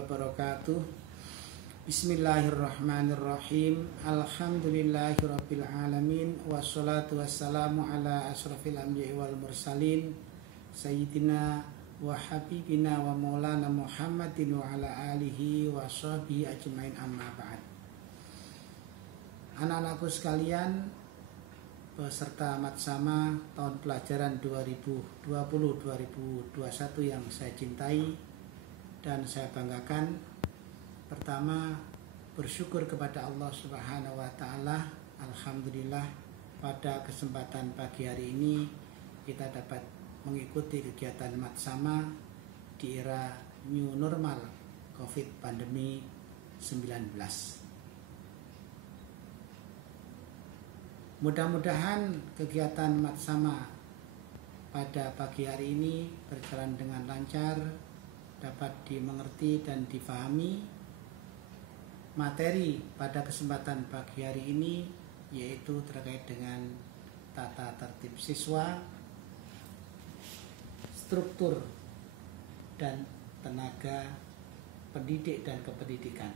wabarakatuh. Bismillahirrahmanirrahim. Alhamdulillahirabbil alamin wassalatu wassalamu ala asyrafil anbiya'i wal mursalin sayyidina wa habibina wa maulana Muhammadin wa ala alihi wa sahbihi ajmain, amma ba'd. Anak-anakku sekalian, peserta Matsama tahun pelajaran 2020-2021 yang saya cintai dan saya banggakan. Pertama, bersyukur kepada Allah Subhanahu wa taala. Alhamdulillah, pada kesempatan pagi hari ini kita dapat mengikuti kegiatan Matsama di era new normal Covid pandemi 19. Mudah-mudahan kegiatan Matsama pada pagi hari ini berjalan dengan lancar, dapat dimengerti dan difahami. Materi pada kesempatan pagi hari ini yaitu terkait dengan tata tertib siswa, struktur dan tenaga pendidik dan kependidikan.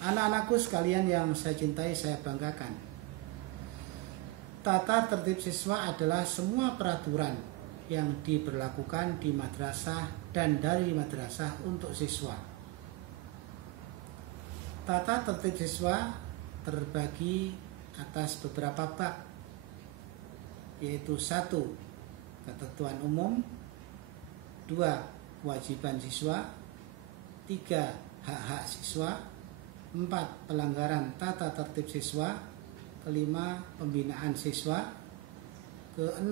Anak-anakku sekalian yang saya cintai, saya banggakan. Tata tertib siswa adalah semua peraturan yang diberlakukan di madrasah dan dari madrasah untuk siswa. Tata tertib siswa terbagi atas beberapa bab, yaitu 1. Ketentuan umum, 2. Kewajiban siswa, 3. Hak-hak siswa, 4. Pelanggaran tata tertib siswa, 5. Pembinaan siswa, 6.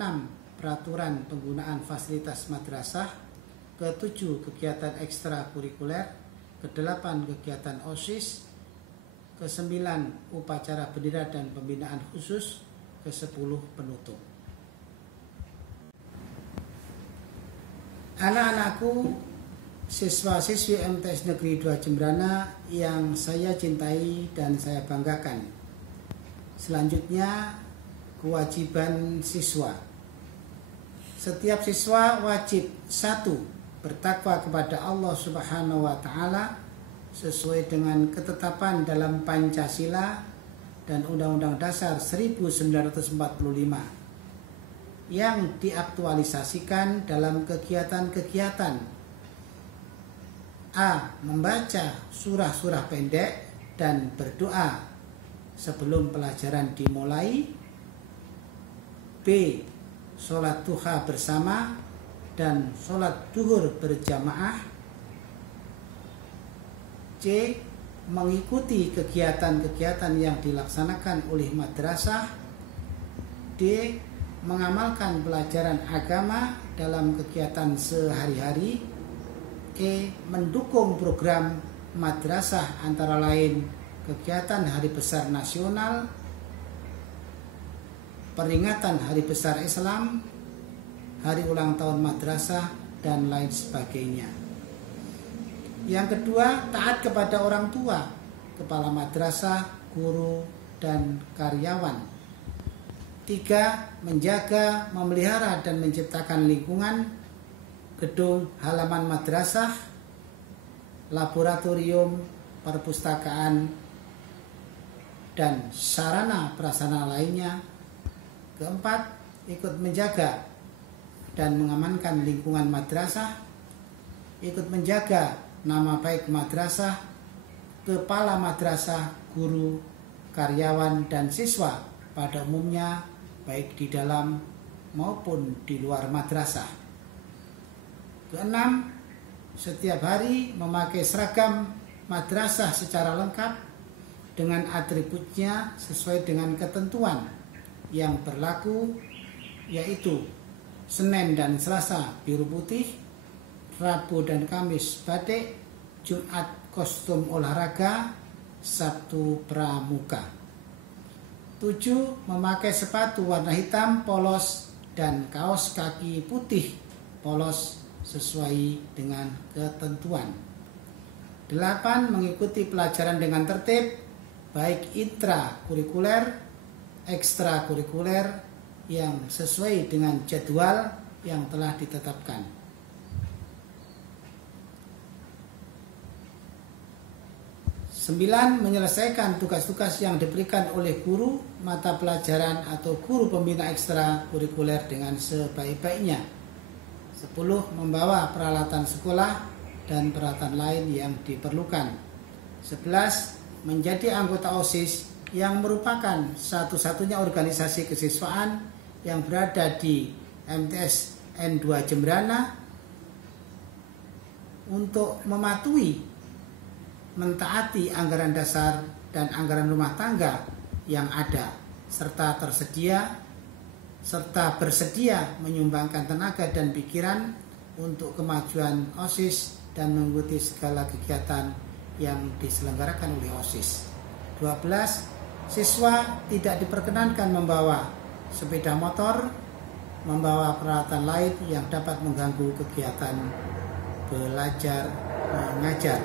Peraturan penggunaan fasilitas madrasah, 7. Kegiatan ekstrakurikuler, 8. Kegiatan OSIS, 9. Upacara bendera dan pembinaan khusus, 10. Penutup. Anak-anakku, siswa-siswi MTS Negeri 2 Jembrana yang saya cintai dan saya banggakan. Selanjutnya, kewajiban siswa. Setiap siswa wajib 1. Bertakwa kepada Allah Subhanahu wa taala sesuai dengan ketetapan dalam Pancasila dan Undang-Undang Dasar 1945 yang diaktualisasikan dalam kegiatan-kegiatan: A. Membaca surah-surah pendek dan berdoa sebelum pelajaran dimulai. B. Sholat duha bersama dan sholat duhur berjamaah. C. Mengikuti kegiatan-kegiatan yang dilaksanakan oleh madrasah. D. Mengamalkan pelajaran agama dalam kegiatan sehari-hari. E. Mendukung program madrasah antara lain kegiatan Hari Besar Nasional, peringatan Hari Besar Islam, hari ulang tahun madrasah, dan lain sebagainya. Yang kedua, taat kepada orang tua, kepala madrasah, guru, dan karyawan. 3. Menjaga, memelihara, dan menciptakan lingkungan, gedung halaman madrasah, laboratorium, perpustakaan, dan sarana prasarana lainnya. Keempat, ikut menjaga dan mengamankan lingkungan madrasah, ikut menjaga nama baik madrasah, kepala madrasah, guru, karyawan, dan siswa pada umumnya, baik di dalam maupun di luar madrasah. Keenam, setiap hari memakai seragam madrasah secara lengkap dengan atributnya sesuai dengan ketentuan yang berlaku, yaitu Senin dan Selasa biru putih, Rabu dan Kamis batik, Jumat kostum olahraga, Sabtu pramuka. 7. Memakai sepatu warna hitam polos dan kaos kaki putih polos sesuai dengan ketentuan. 8. Mengikuti pelajaran dengan tertib, baik intrakurikuler, ekstrakurikuler, yang sesuai dengan jadwal yang telah ditetapkan. 9. Menyelesaikan tugas-tugas yang diberikan oleh guru mata pelajaran atau guru pembina ekstra kurikuler dengan sebaik-baiknya. 10. Membawa peralatan sekolah dan peralatan lain yang diperlukan. 11. Menjadi anggota OSIS yang merupakan satu-satunya organisasi kesiswaan yang berada di MTS N2 Jembrana untuk mematuhi, mentaati anggaran dasar dan anggaran rumah tangga yang ada, serta bersedia menyumbangkan tenaga dan pikiran untuk kemajuan OSIS dan mengikuti segala kegiatan yang diselenggarakan oleh OSIS. 12. Siswa tidak diperkenankan membawa sepeda motor, membawa peralatan lain yang dapat mengganggu kegiatan belajar mengajar.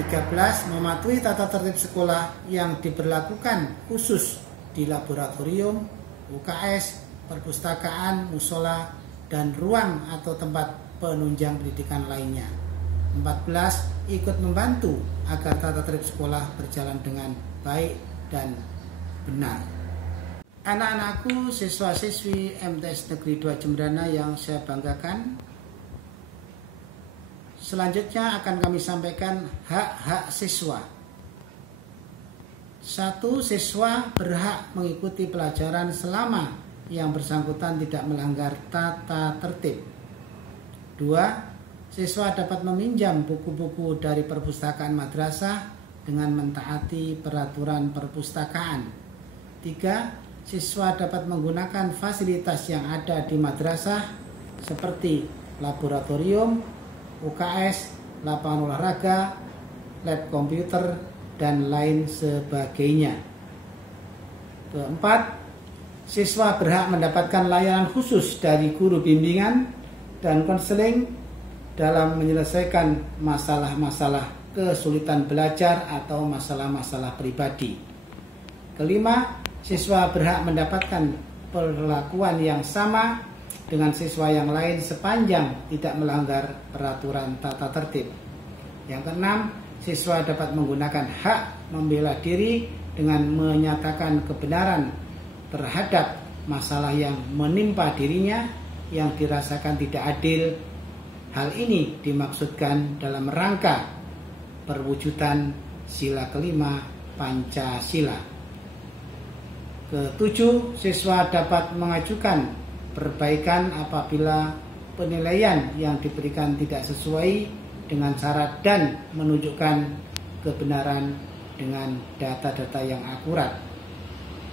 13. Mematuhi tata tertib sekolah yang diberlakukan khusus di laboratorium, UKS, perpustakaan, musola, dan ruang atau tempat penunjang pendidikan lainnya. 14. Ikut membantu agar tata tertib sekolah berjalan dengan baik dan benar. Anak-anakku, siswa-siswi MTS Negeri 2 Jembrana yang saya banggakan, selanjutnya akan kami sampaikan hak-hak siswa. 1. Siswa berhak mengikuti pelajaran selama yang bersangkutan tidak melanggar tata tertib. 2. Siswa dapat meminjam buku-buku dari perpustakaan madrasah dengan mentaati peraturan perpustakaan. 3. Siswa dapat menggunakan fasilitas yang ada di madrasah seperti laboratorium, UKS, lapangan olahraga, lab komputer, dan lain sebagainya. 4. Siswa berhak mendapatkan layanan khusus dari guru bimbingan dan konseling dalam menyelesaikan masalah-masalah kesulitan belajar atau masalah-masalah pribadi. 5. Siswa berhak mendapatkan perlakuan yang sama dengan siswa yang lain sepanjang tidak melanggar peraturan tata tertib. Yang ke-6, siswa dapat menggunakan hak membela diri dengan menyatakan kebenaran terhadap masalah yang menimpa dirinya yang dirasakan tidak adil. Hal ini dimaksudkan dalam rangka perwujudan sila kelima Pancasila. Ke-7, siswa dapat mengajukan perbaikan apabila penilaian yang diberikan tidak sesuai dengan syarat dan menunjukkan kebenaran dengan data-data yang akurat.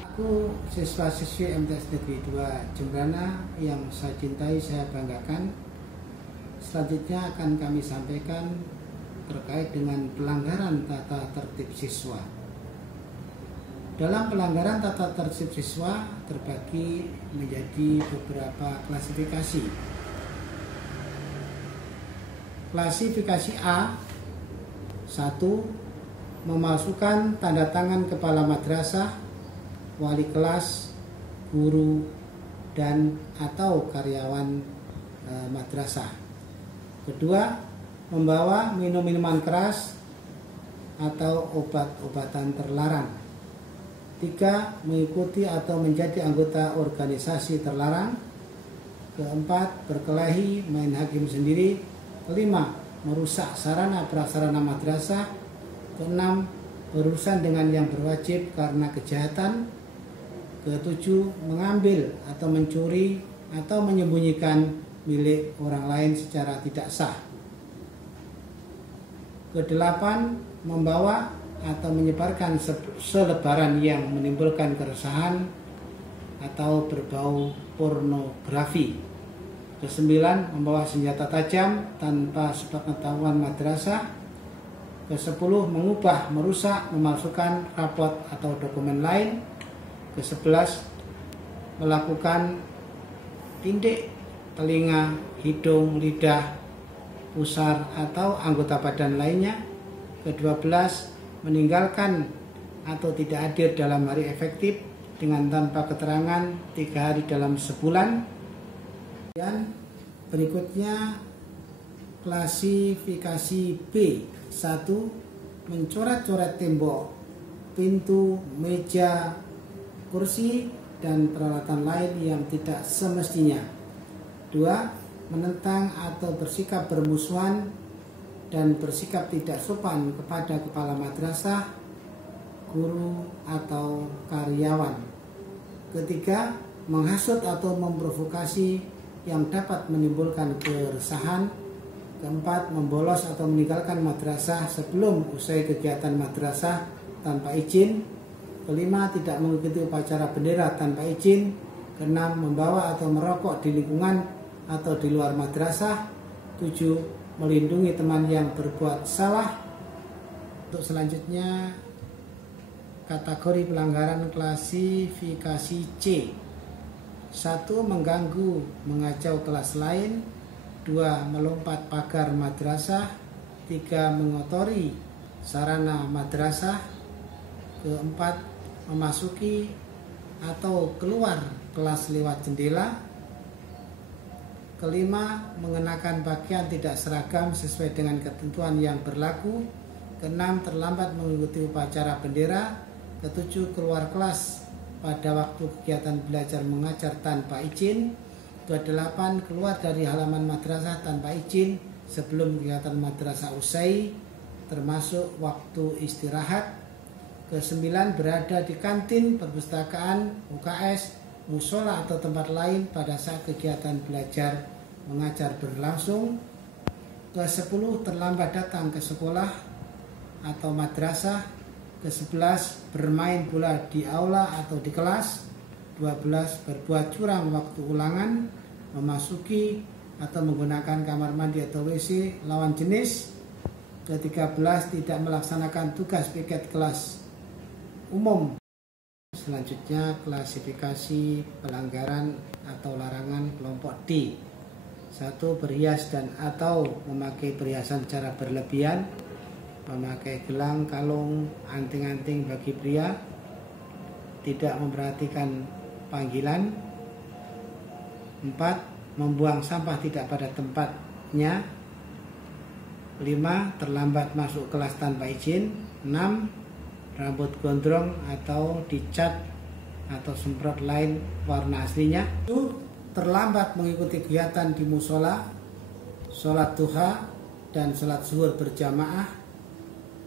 Aku siswa-siswi MTS Negeri 2 Jembrana yang saya cintai, saya banggakan. Selanjutnya akan kami sampaikan terkait dengan pelanggaran tata tertib siswa. Dalam pelanggaran tata tertib siswa terbagi menjadi beberapa klasifikasi. Klasifikasi A. 1. Memalsukan tanda tangan kepala madrasah, wali kelas, guru, dan atau karyawan madrasah. Kedua, membawa minuman keras atau obat-obatan terlarang. 3. Mengikuti atau menjadi anggota organisasi terlarang. Keempat, berkelahi, main hakim sendiri. Kelima, merusak sarana prasarana madrasah. Keenam, berurusan dengan yang berwajib karena kejahatan. Ketujuh, mengambil atau mencuri atau menyembunyikan milik orang lain secara tidak sah. Kedelapan, membawa atau menyebarkan selebaran yang menimbulkan keresahan atau berbau pornografi. Ke-9, membawa senjata tajam tanpa sepengetahuan madrasah. Ke-10, mengubah, merusak, memalsukan rapot atau dokumen lain. Ke-11, melakukan tindik telinga, hidung, lidah, pusar atau anggota badan lainnya. Ke-12, meninggalkan atau tidak hadir dalam hari efektif dengan tanpa keterangan 3 hari dalam sebulan. Dan berikutnya klasifikasi B. 1. mencoret-coret tembok, pintu, meja, kursi, dan peralatan lain yang tidak semestinya. 2. Menentang atau bersikap bermusuhan dan bersikap tidak sopan kepada kepala madrasah, guru, atau karyawan. 3. Menghasut atau memprovokasi yang dapat menimbulkan keresahan. 4. Membolos atau meninggalkan madrasah sebelum usai kegiatan madrasah tanpa izin. 5. Tidak mengikuti upacara bendera tanpa izin. 6. Membawa atau merokok di lingkungan atau di luar madrasah. 7. Melindungi teman yang berbuat salah. Untuk selanjutnya, kategori pelanggaran klasifikasi C. 1. Mengganggu, mengacau kelas lain. 2. Melompat pagar madrasah. 3. Mengotori sarana madrasah. 4. Memasuki atau keluar kelas lewat jendela. 5. Mengenakan pakaian tidak seragam sesuai dengan ketentuan yang berlaku. 6. Terlambat mengikuti upacara bendera. 7. Keluar kelas pada waktu kegiatan belajar mengajar tanpa izin. 8. Keluar dari halaman madrasah tanpa izin sebelum kegiatan madrasah usai, termasuk waktu istirahat. 9. Berada di kantin, perpustakaan, UKS, musola atau tempat lain pada saat kegiatan belajar mengajar berlangsung. 10. Terlambat datang ke sekolah atau madrasah. 11. Bermain bola di aula atau di kelas. 12. Berbuat curang waktu ulangan, memasuki atau menggunakan kamar mandi atau WC lawan jenis. 13. Tidak melaksanakan tugas piket kelas umum. Selanjutnya, klasifikasi pelanggaran atau larangan kelompok D. 1. Berhias dan atau memakai perhiasan secara berlebihan, memakai gelang, kalung, anting-anting bagi pria, tidak memperhatikan panggilan. 4. Membuang sampah tidak pada tempatnya. 5. Terlambat masuk kelas tanpa izin. 6. Rambut gondrong atau dicat atau semprot lain warna aslinya. 7. Terlambat mengikuti kegiatan di musola, sholat duha, dan sholat zuhur berjamaah.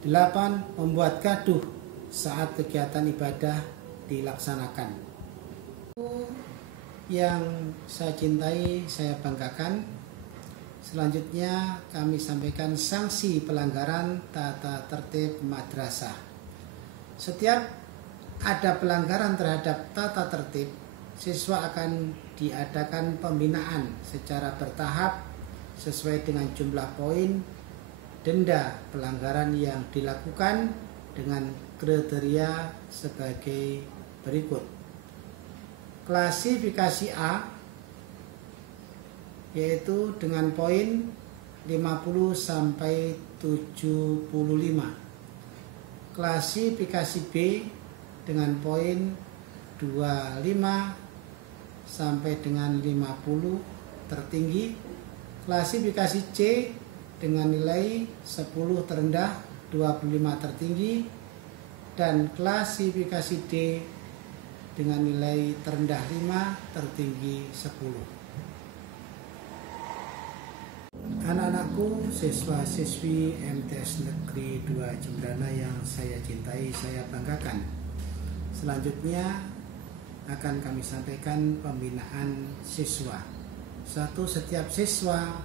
8. Membuat gaduh saat kegiatan ibadah dilaksanakan. Yang saya cintai, saya banggakan. Selanjutnya kami sampaikan sanksi pelanggaran tata tertib madrasah. Setiap ada pelanggaran terhadap tata tertib, siswa akan diadakan pembinaan secara bertahap sesuai dengan jumlah poin denda pelanggaran yang dilakukan dengan kriteria sebagai berikut. Klasifikasi A, yaitu dengan poin 50 sampai 75. Klasifikasi B dengan poin 25 sampai dengan 50 tertinggi. Klasifikasi C dengan nilai 10 terendah, 25 tertinggi, dan klasifikasi D dengan nilai terendah 5, tertinggi 10. Anak-anakku, siswa-siswi MTS Negeri 2 Jembrana yang saya cintai, saya banggakan. Selanjutnya akan kami sampaikan pembinaan siswa. 1. Setiap siswa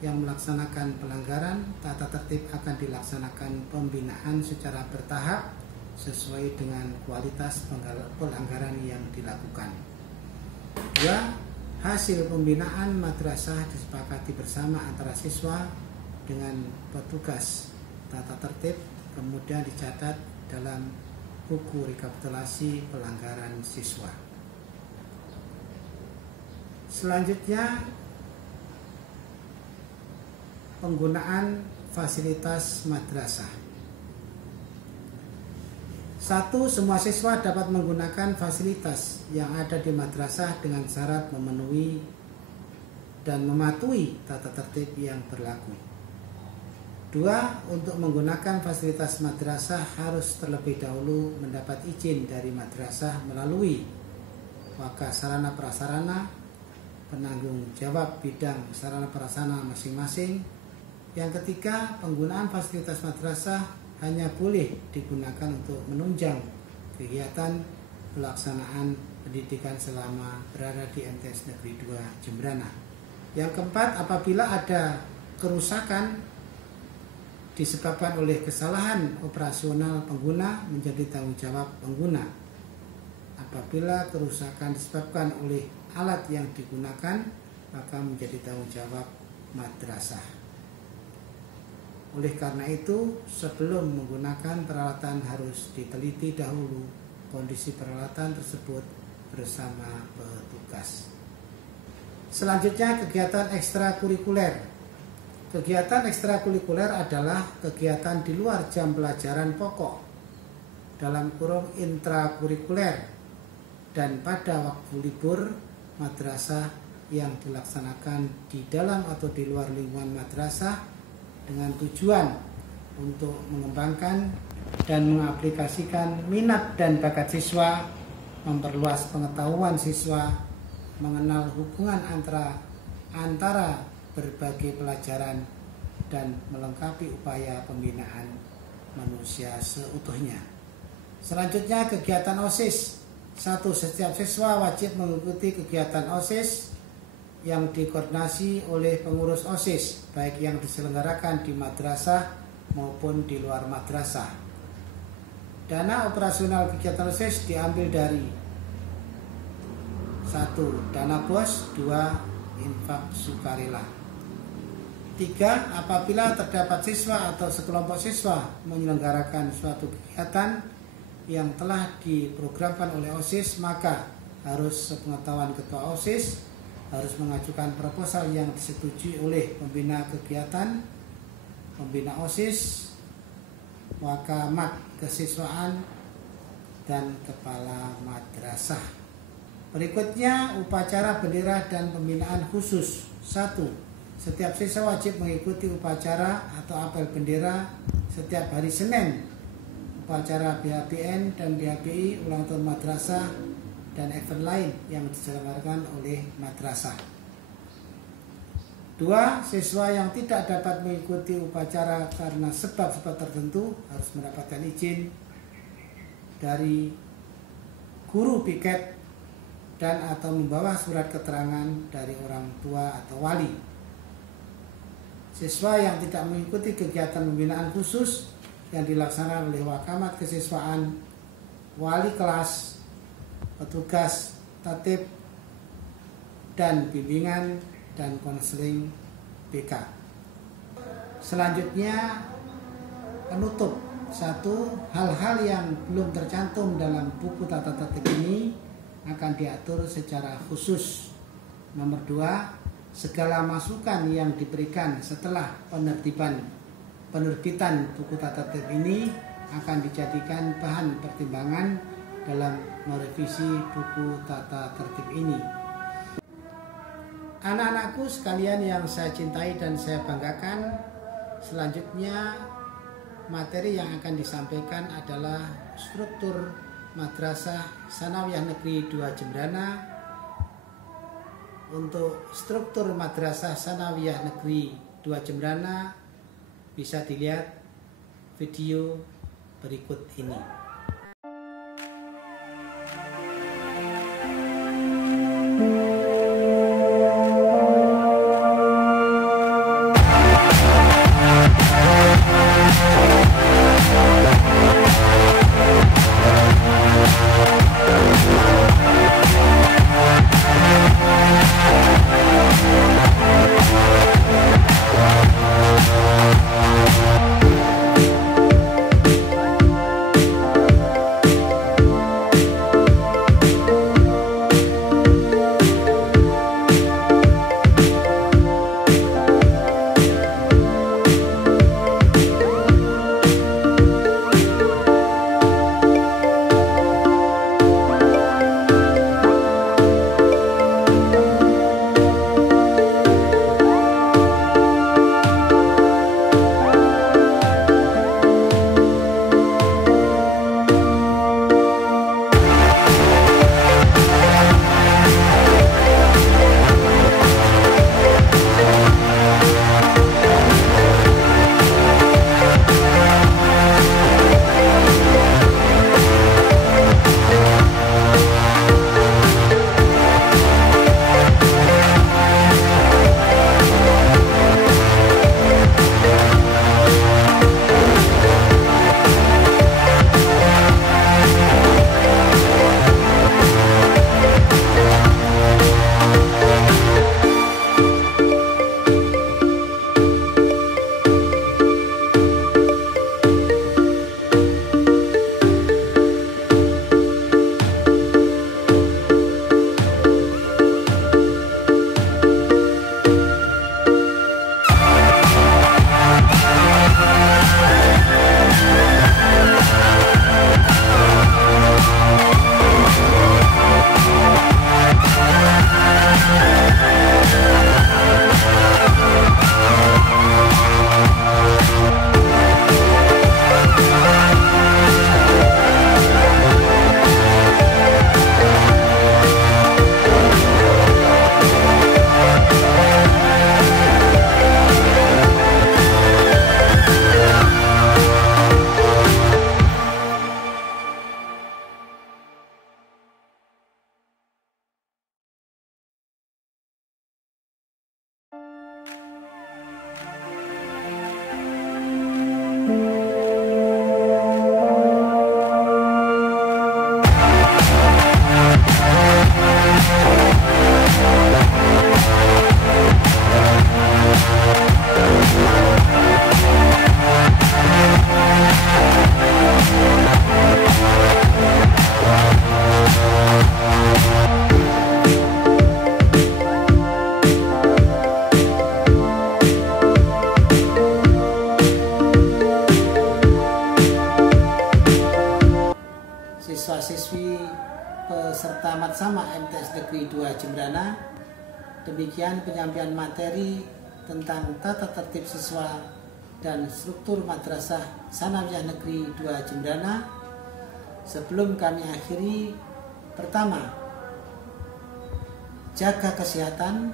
yang melaksanakan pelanggaran tata tertib akan dilaksanakan pembinaan secara bertahap sesuai dengan kualitas pelanggaran yang dilakukan. 2. Hasil pembinaan madrasah disepakati bersama antara siswa dengan petugas tata tertib, kemudian dicatat dalam buku rekapitulasi pelanggaran siswa. Selanjutnya, penggunaan fasilitas madrasah. 1. Semua siswa dapat menggunakan fasilitas yang ada di madrasah dengan syarat memenuhi dan mematuhi tata tertib yang berlaku. 2. Dua, untuk menggunakan fasilitas madrasah harus terlebih dahulu mendapat izin dari madrasah melalui Waka Sarana Prasarana, penanggung jawab bidang sarana prasarana masing-masing. Yang ketiga, penggunaan fasilitas madrasah hanya boleh digunakan untuk menunjang kegiatan pelaksanaan pendidikan selama berada di MTS Negeri 2 Jembrana. Yang keempat, apabila ada kerusakan disebabkan oleh kesalahan operasional pengguna, menjadi tanggung jawab pengguna. Apabila kerusakan disebabkan oleh alat yang digunakan, maka menjadi tanggung jawab madrasah. Oleh karena itu, sebelum menggunakan peralatan harus diteliti dahulu kondisi peralatan tersebut bersama petugas. Selanjutnya, kegiatan ekstrakurikuler. Kegiatan ekstrakurikuler adalah kegiatan di luar jam pelajaran pokok, dalam kurung intrakurikuler, dan pada waktu libur madrasah yang dilaksanakan di dalam atau di luar lingkungan madrasah dengan tujuan untuk mengembangkan dan mengaplikasikan minat dan bakat siswa, memperluas pengetahuan siswa, mengenal hubungan antara berbagai pelajaran, dan melengkapi upaya pembinaan manusia seutuhnya. Selanjutnya, kegiatan OSIS. 1. Setiap siswa wajib mengikuti kegiatan OSIS yang dikoordinasi oleh pengurus OSIS, baik yang diselenggarakan di madrasah maupun di luar madrasah. Dana operasional kegiatan OSIS diambil dari 1. Dana BOS, 2. Infak sukarela. 3. Apabila terdapat siswa atau sekelompok siswa menyelenggarakan suatu kegiatan yang telah diprogramkan oleh OSIS, maka harus sepengetahuan ketua OSIS harus mengajukan proposal yang disetujui oleh pembina kegiatan, pembina OSIS, wakamat kesiswaan, dan kepala madrasah. Berikutnya, upacara bendera dan pembinaan khusus. 1. Setiap siswa wajib mengikuti upacara atau apel bendera setiap hari Senin, upacara BHBN dan BHBI, ulang tahun madrasah, dan event lain yang diselenggarakan oleh madrasah. 2. Siswa yang tidak dapat mengikuti upacara karena sebab-sebab tertentu harus mendapatkan izin dari guru piket dan atau membawa surat keterangan dari orang tua atau wali. Siswa yang tidak mengikuti kegiatan pembinaan khusus yang dilaksanakan oleh wakamat kesiswaan, wali kelas, petugas tatib, dan bimbingan dan konseling BK. Selanjutnya, penutup. 1. Hal-hal yang belum tercantum dalam buku tata tertib ini akan diatur secara khusus. Nomor 2. Segala masukan yang diberikan setelah penerbitan buku tata tertib ini akan dijadikan bahan pertimbangan dalam merevisi buku tata tertib ini. Anak-anakku sekalian yang saya cintai dan saya banggakan, selanjutnya materi yang akan disampaikan adalah struktur Madrasah Sanawiyah Negeri 2 Jembrana. Untuk struktur Madrasah Sanawiyah Negeri 2 Jembrana bisa dilihat video berikut ini. peserta Matsama MTS Negeri 2 Jembrana. Demikian penyampaian materi tentang tata tertib siswa dan struktur Madrasah Sanawiyah Negeri 2 Jembrana. Sebelum kami akhiri, pertama, jaga kesehatan,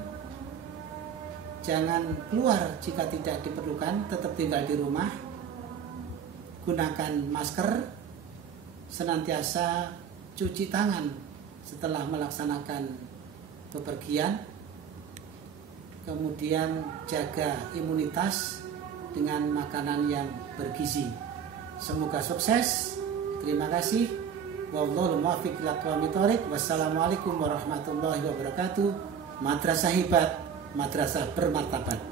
jangan keluar jika tidak diperlukan, tetap tinggal di rumah, gunakan masker, senantiasa cuci tangan setelah melaksanakan bepergian, kemudian jaga imunitas dengan makanan yang bergizi. Semoga sukses. Terima kasih. Wallahul muwaffiq ila aqwamit thoriq. Wassalamualaikum warahmatullahi wabarakatuh. Madrasah hebat, madrasah bermartabat.